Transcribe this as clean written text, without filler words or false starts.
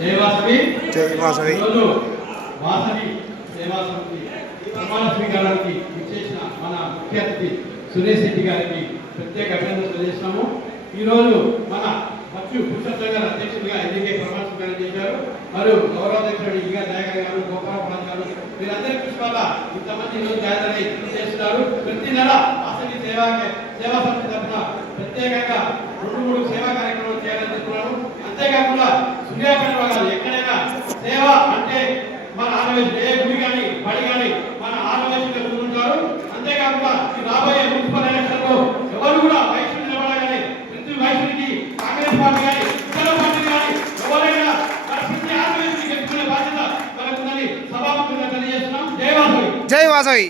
జై వాసవి వాసవి సేవా సమితి ప్రమాణ స్వీకారానికి విచ్చేసిన మన ముఖ్య అతిథి సురేష్ రెడ్డి గారికి ప్రత్యేక అభినందనలు తెలియజేస్తున్నాము. ఈరోజు మన బచ్చు పురుషోత్తం గారు అధ్యక్షుడిగా ఎన్నికై ప్రమాణ స్వీకారం చేశారు. మరియు గౌరవాధ్యక్షుడు ఈగా దయాకర్ గారు, గోపాలరాజు గారు, వీరందరి కృషి వల్ల ఇంతమంది ఈరోజు తయారై చేస్తున్నారు. ప్రతి నెల వాసవి సేవా సమితి తరఫున ప్రత్యేకంగా 2-3 సేవా కార్యక్రమాలు చేయాలని చెప్తున్నాను. అంతేకాకుండా సూర్యాపేటలో కాదు, ఎక్కడైనా సేవ అంటే మన ఆలోచన ఏ గుడి కానీ బడి కానీ మన ఆలోచనగా ముందుంటారు. అంతేకాకుండా ఈ రాబోయే మున్సిపల్ ఎలక్షన్ లో ఎవరు కూడా వైశ్యులు నిలబడగానే ప్రతి వైశ్యుడికి కాంగ్రెస్ పార్టీ కానీ ఇతర పార్టీ కానీ ఎవరైనా ప్రతి ఆలోచనకి గెలుచుకునే బాధ్యత మనకుందని సభాముఖంగా తెలియజేస్తున్నాం. జై వాసవి. జై వాసవి.